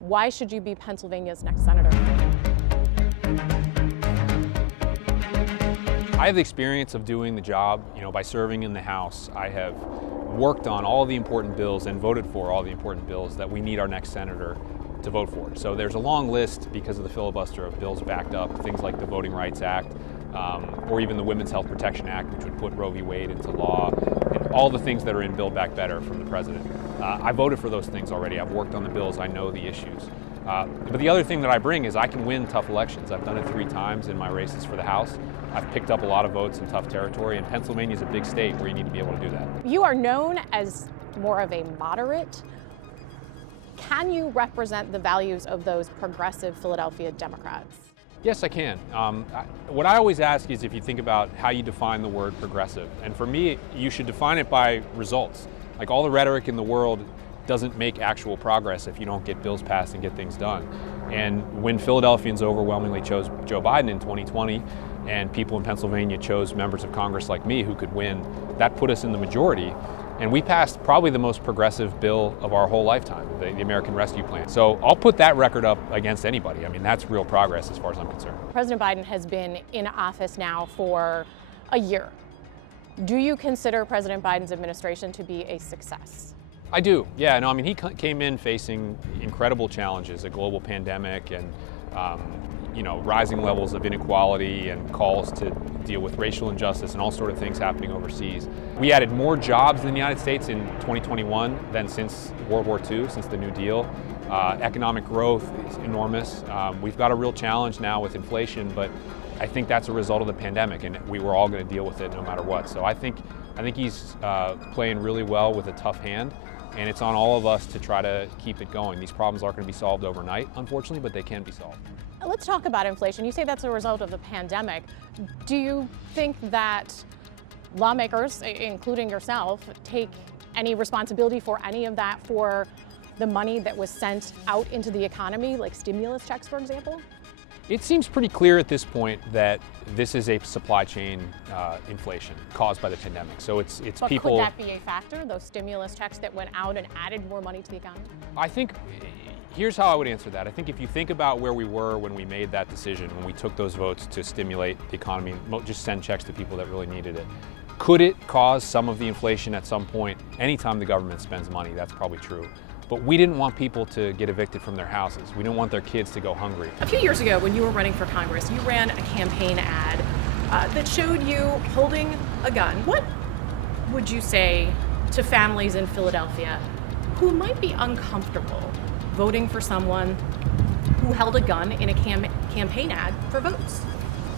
Why should you be Pennsylvania's next senator? I have the experience of doing the job, by serving in the House. I have worked on all the important bills and voted for all the important bills that we need our next senator to vote for. So there's a long list because of the filibuster of bills backed up, things like the Voting Rights Act, or even the Women's Health Protection Act, which would put Roe v. Wade into law, and all the things that are in Build Back Better from the president. I voted for those things already. I've worked on the bills. I know the issues. But the other thing that I bring is I can win tough elections. I've done it 3 times in my races for the House. I've picked up a lot of votes in tough territory, and Pennsylvania is a big state where you need to be able to do that. You are known as more of a moderate. Can you represent the values of those progressive Philadelphia Democrats? Yes, I can. What I always ask is if you think about how you define the word progressive. And for me, you should define it by results. Like, all the rhetoric in the world doesn't make actual progress if you don't get bills passed and get things done. And when Philadelphians overwhelmingly chose Joe Biden in 2020, and people in Pennsylvania chose members of Congress like me who could win, that put us in the majority. And we passed probably the most progressive bill of our whole lifetime, the American Rescue Plan. So I'll put that record up against anybody. I mean, that's real progress as far as I'm concerned. President Biden has been in office now for a year. Do you consider President Biden's administration to be a success? I do, yeah. No, I mean, he came in facing incredible challenges, a global pandemic and rising levels of inequality and calls to deal with racial injustice and all sort of things happening overseas. We added more jobs in the United States in 2021 than since World War II, since the New Deal. Economic growth is enormous. We've got a real challenge now with inflation, but I think that's a result of the pandemic, and we were all going to deal with it no matter what. So I think he's playing really well with a tough hand, and it's on all of us to try to keep it going. These problems aren't going to be solved overnight, unfortunately, but they can be solved. Let's talk about inflation. You say that's a result of the pandemic. Do you think that lawmakers, including yourself, take any responsibility for any of that, for the money that was sent out into the economy, like stimulus checks, for example? It seems pretty clear at this point that this is a supply chain inflation caused by the pandemic. So it's but people. Could that be a factor, those stimulus checks that went out and added more money to the economy? I think here's how I would answer that. I think if you think about where we were when we made that decision, when we took those votes to stimulate the economy, just send checks to people that really needed it, could it cause some of the inflation at some point? Anytime the government spends money, that's probably true. But we didn't want people to get evicted from their houses. We didn't want their kids to go hungry. A few years ago, when you were running for Congress, you ran a campaign ad that showed you holding a gun. What would you say to families in Philadelphia who might be uncomfortable voting for someone who held a gun in a campaign ad for votes?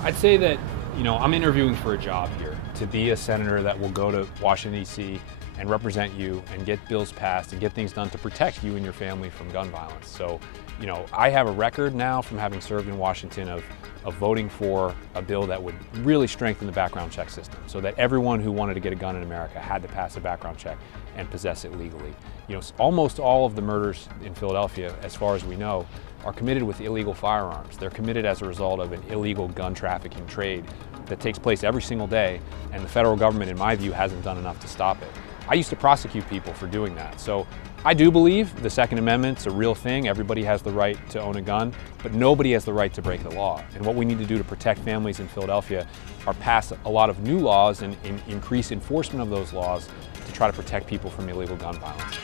I'd say that, I'm interviewing for a job here to be a senator that will go to Washington, D.C., and represent you and get bills passed and get things done to protect you and your family from gun violence. So, I have a record now from having served in Washington of voting for a bill that would really strengthen the background check system so that everyone who wanted to get a gun in America had to pass a background check and possess it legally. Almost all of the murders in Philadelphia, as far as we know, are committed with illegal firearms. They're committed as a result of an illegal gun trafficking trade that takes place every single day, and the federal government, in my view, hasn't done enough to stop it. I used to prosecute people for doing that. So I do believe the Second Amendment's a real thing. Everybody has the right to own a gun, but nobody has the right to break the law. And what we need to do to protect families in Philadelphia are pass a lot of new laws and increase enforcement of those laws to try to protect people from illegal gun violence.